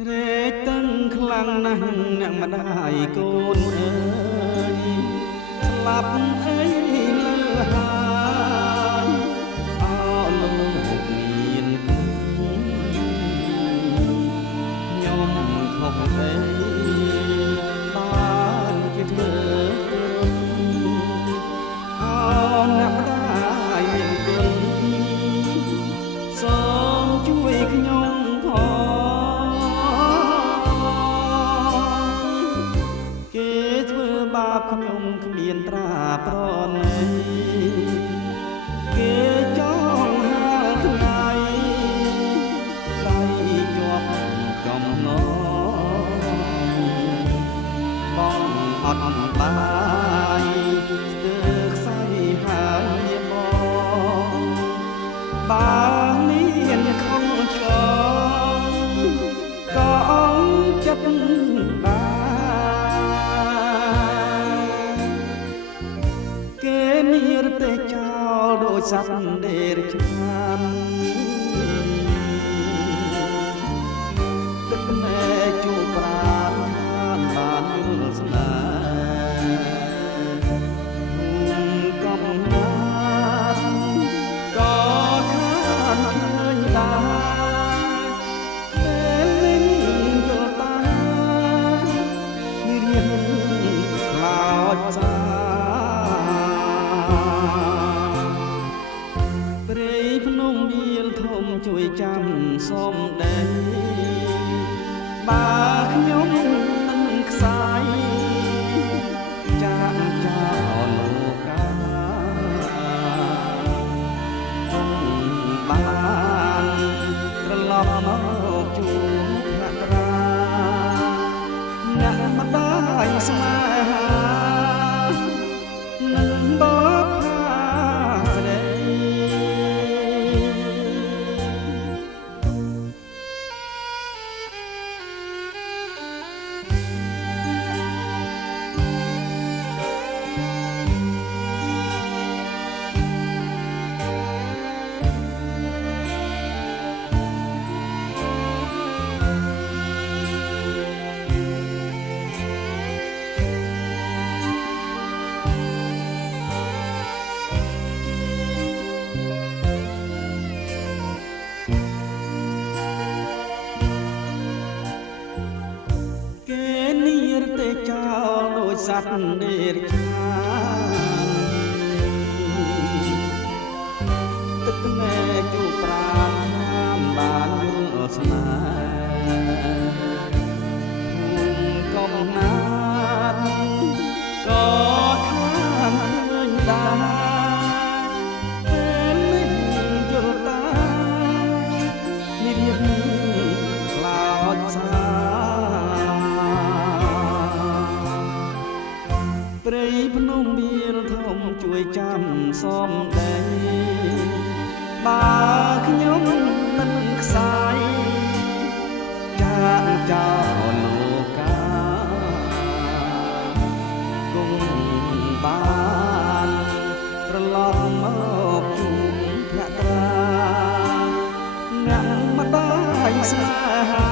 ស្រែកតឹងខ្លាំងណាស់អ្នកម្ដាយកូនអើយស្លាប់អីលើហើយអោលោកមានខ្ញុំខុសអីបានជាធ្វើអោអ្នកម្ដាយមានគុណសូមជួយខ្ញុំបាបខ្ញុំគ្មានត្រាប្រណីគេចង់ហាលថ្ងៃដៃជាប់កំណបងអត់បាយស្ទើរខ្សែហើយបងបើមានខំឆ្លងក៏អងចិត្តទេចោលដោយសត្វដេរឆានទឹកណែជួប្រាណខានបានយល់ស្នេហ៍កំណាត់ក៏ខានឃើញដែរពេលវិញយល់តារៀនខ្លោចសាព្រៃភ្នំមានធំជួយចាំសូមដីបើខ្ញុំនឹងខ្សាយចាក់ចោលលោកាគុំបានត្រឡប់មកជួបភក្រាអ្នកម្ដាយស្នេហានឹងបបចោលដោយសត្វដេរឆានទឹកណែជួប្រាណខានបានយល់ស្នេហ៍កំណាត់ក៏ខានឃើញដែរពេលនេះយល់តានេះរៀបខ្លោចសាព្រៃភ្នំមានធំជួយចាំសមដីបើខ្ញុំមិនខ្សាយចាក់ចោលលោកាគង់បានត្រឡប់មកជួបភក្រាអ្នកម្ដាយស្នេហា